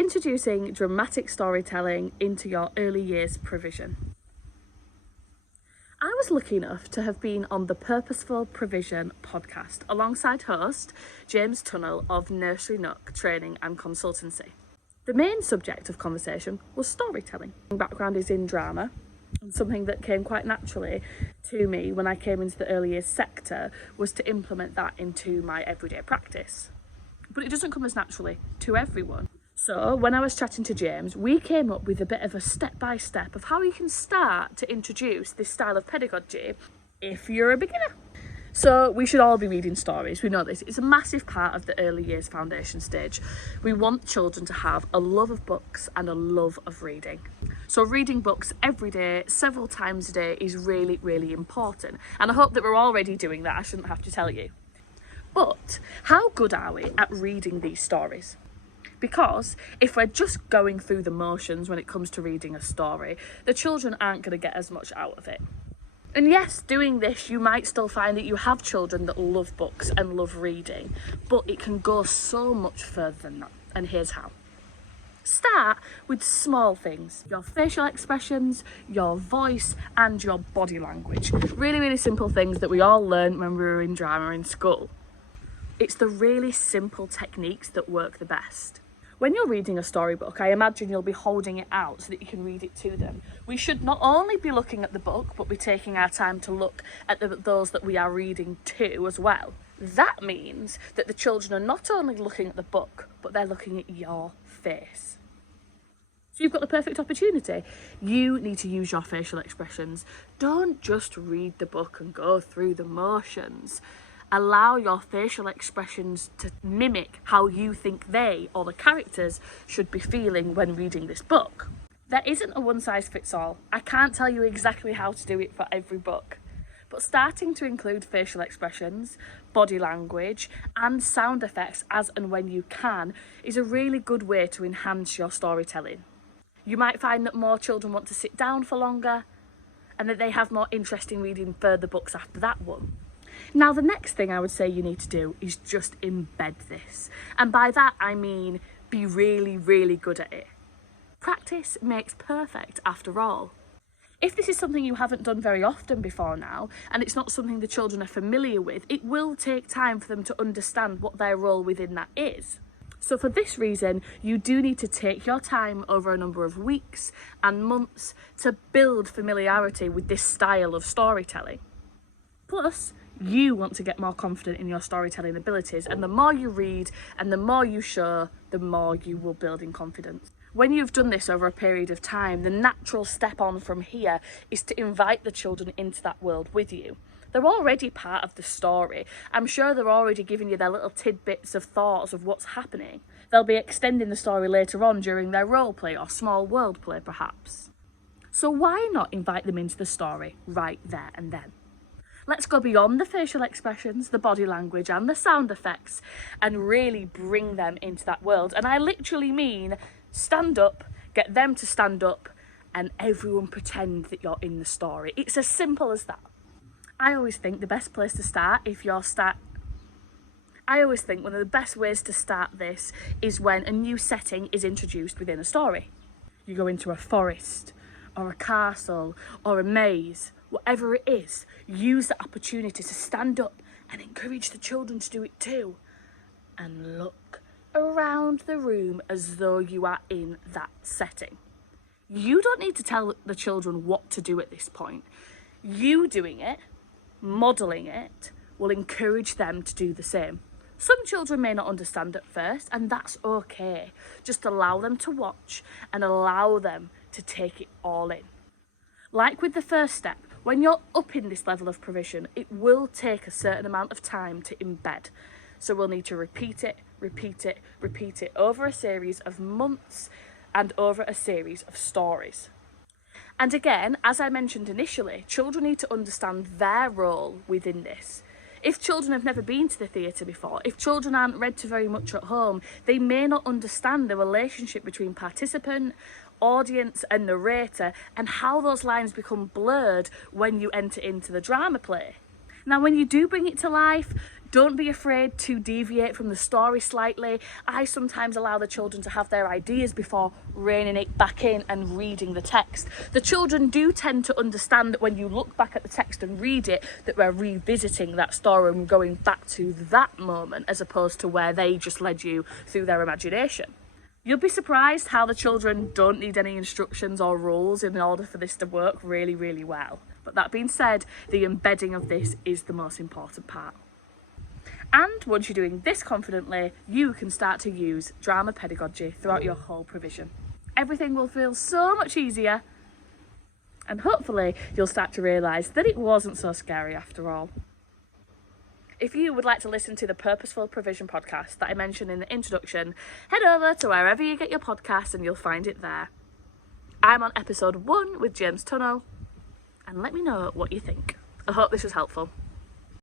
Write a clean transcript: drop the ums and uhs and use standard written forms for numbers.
Introducing dramatic storytelling into your early years provision. I was lucky enough to have been on the Purposeful Provision podcast alongside host James Tunnell of Nursery Nook Training and Consultancy. The main subject of conversation was storytelling. My background is in drama, and something that came quite naturally to me when I came into the early years sector was to implement that into my everyday practice. But it doesn't come as naturally to everyone. So when I was chatting to James, we came up with a bit of a step-by-step of how you can start to introduce this style of pedagogy if you're a beginner. So we should all be reading stories, we know this. It's a massive part of the early years foundation stage. We want children to have a love of books and a love of reading. So reading books every day, several times a day is really, really important. And I hope that we're already doing that, I shouldn't have to tell you. But how good are we at reading these stories? Because if we're just going through the motions when it comes to reading a story, the children aren't going to get as much out of it. And yes, doing this, you might still find that you have children that love books and love reading, but it can go so much further than that. And here's how. Start with small things, your facial expressions, your voice and your body language. Really, really simple things that we all learned when we were in drama in school. It's the really simple techniques that work the best. When you're reading a storybook, I imagine you'll be holding it out so that you can read it to them. We should not only be looking at the book, but be taking our time to look at those that we are reading to as well. That means that the children are not only looking at the book, but they're looking at your face. So you've got the perfect opportunity. You need to use your facial expressions. Don't just read the book and go through the motions. Allow your facial expressions to mimic how you think they or the characters should be feeling when reading this book. There isn't a one-size-fits-all. I can't tell you exactly how to do it for every book. But starting to include facial expressions, body language and sound effects as and when you can is a really good way to enhance your storytelling. You might find that more children want to sit down for longer and that they have more interest in reading further books after that one. Now, the next thing I would say you need to do is just embed this. And by that, I mean be really, really good at it. Practice makes perfect after all. If this is something you haven't done very often before now, and it's not something the children are familiar with, it will take time for them to understand what their role within that is. So for this reason, you do need to take your time over a number of weeks and months to build familiarity with this style of storytelling. Plus, you want to get more confident in your storytelling abilities, and the more you read and the more you show, the more you will build in confidence. When you've done this over a period of time, the natural step on from here is to invite the children into that world with you. They're already part of the story. I'm sure they're already giving you their little tidbits of thoughts of what's happening. They'll be extending the story later on during their role play or small world play perhaps. So why not invite them into the story right there and then? Let's go beyond the facial expressions, the body language and the sound effects and really bring them into that world. And I literally mean stand up, get them to stand up and everyone pretend that you're in the story. It's as simple as that. I always think one of the best ways to start this is when a new setting is introduced within a story. You go into a forest or a castle or a maze. Whatever it is, use the opportunity to stand up and encourage the children to do it too. And look around the room as though you are in that setting. You don't need to tell the children what to do at this point. You doing it, modelling it, will encourage them to do the same. Some children may not understand at first, and that's okay. Just allow them to watch and allow them to take it all in. Like with the first step, when you're up in this level of provision, it will take a certain amount of time to embed. So we'll need to repeat it over a series of months and over a series of stories. And again, as I mentioned initially, children need to understand their role within this. If children have never been to the theatre before, if children aren't read to very much at home, they may not understand the relationship between participant, audience and narrator and how those lines become blurred when you enter into the drama play. Now, when you do bring it to life, Don't be afraid to deviate from the story slightly. I sometimes allow the children to have their ideas before reining it back in and reading the text. The children do tend to understand that when you look back at the text and read it, that we're revisiting that story and going back to that moment as opposed to where they just led you through their imagination. You'll be surprised how the children don't need any instructions or rules in order for this to work really, really well. But that being said, the embedding of this is the most important part. And once you're doing this confidently, you can start to use drama pedagogy throughout your whole provision. Everything will feel so much easier, and hopefully you'll start to realise that it wasn't so scary after all. If you would like to listen to the Purposeful Provision podcast that I mentioned in the introduction, head over to wherever you get your podcast and you'll find it there. I'm on episode 1 with James Tunnell, and let me know what you think. I hope this was helpful.